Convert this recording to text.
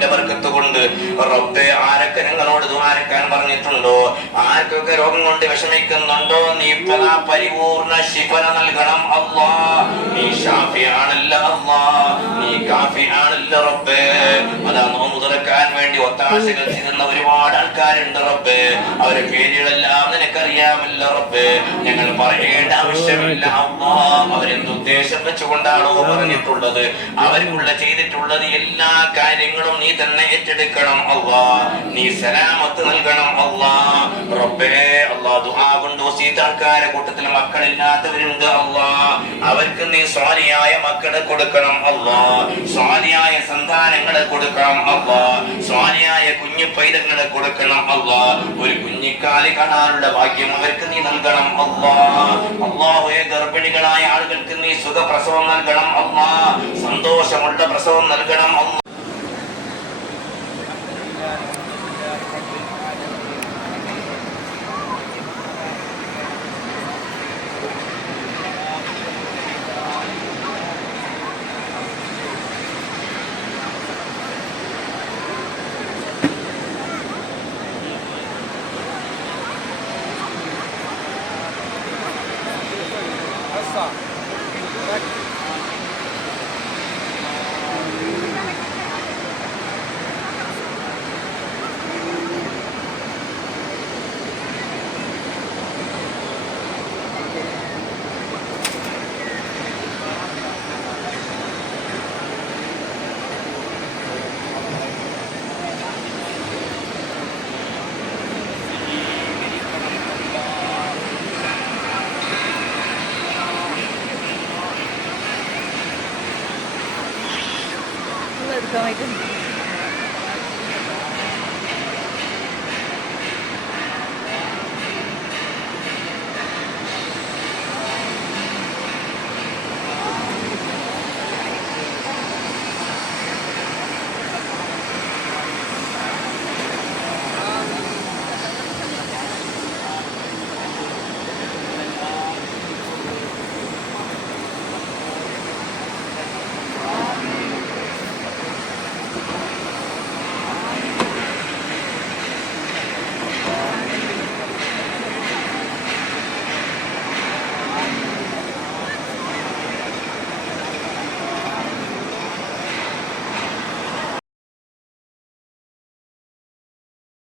നിന്റെ ബർക്കത്ത് കൊണ്ട് റബ്ബേ ആരൊക്കെ ഞങ്ങളോട് ദുആരക്കാൻ പറഞ്ഞിട്ടുണ്ടോ, ആർക്കൊക്കെ രോഗം കൊണ്ട് വിഷമിക്കുന്നുണ്ടോ, നീ പരിപൂർണ ശിഫ നൽകണം അല്ലാ. നീ ഷാഫി ആണല്ലോ അല്ലാ, നീ കാഫി ആണല്ലോ റബ്ബേ. അതാ നോമ്പ് തുറക്കാൻ വേണ്ടി ഒത്താശകൾ ചെയ്യുന്ന ഒരുപാട് ആൾക്കാരുണ്ട് റബ്ബേ. അവരെ പേരുകളെല്ലാം നിനക്കറിയാമല്ലോ റബ്ബേ. ഞങ്ങൾ പറയേണ്ട ആവശ്യമില്ല അല്ലാ. അവരെന്തുദ്ദേശം വെച്ചുകൊണ്ടാണോ പറഞ്ഞിട്ടുള്ളത്, അവർക്കുള്ള ചെയ്തിട്ടുള്ളത് എല്ലാ കാര്യങ്ങളും നീ തന്നെ ഏറ്റെടുക്കണം അല്ലാ. നീ സലാമത്ത് നൽകണം അല്ലാ റബ്ബേ. അല്ലാ ദുആ കൊണ്ട് വസീത ആൾക്കാരെ കൂട്ടത്തിൽ മക്കളില്ലാത്തവരുണ്ട് അല്ലാ. അവർക്ക് നീ സ്വാലിയായ മക്കളെ കൊടുക്കണം അല്ലാ, സ്വാലിയായ സന്താനങ്ങളെ കൊടുക്കണം അല്ലാ, സ്വാലിയായ കുഞ്ഞു പൈതങ്ങളെ കൊടുക്കണം അല്ലാ. ഒരു കുഞ്ഞിക്കാലി കാണാനുള്ള ഭാഗ്യം അവർക്ക് നീ നൽകണം അല്ലാ. അല്ലാഹുവേ, ഗർഭിണികളായ ആളുകൾക്ക് നീ സുഖപ്രസവം നൽകണം അല്ലാ, സന്തോഷമുള്ള പ്രസവം നൽകണം അല്ലാ. എടുക്കാൻ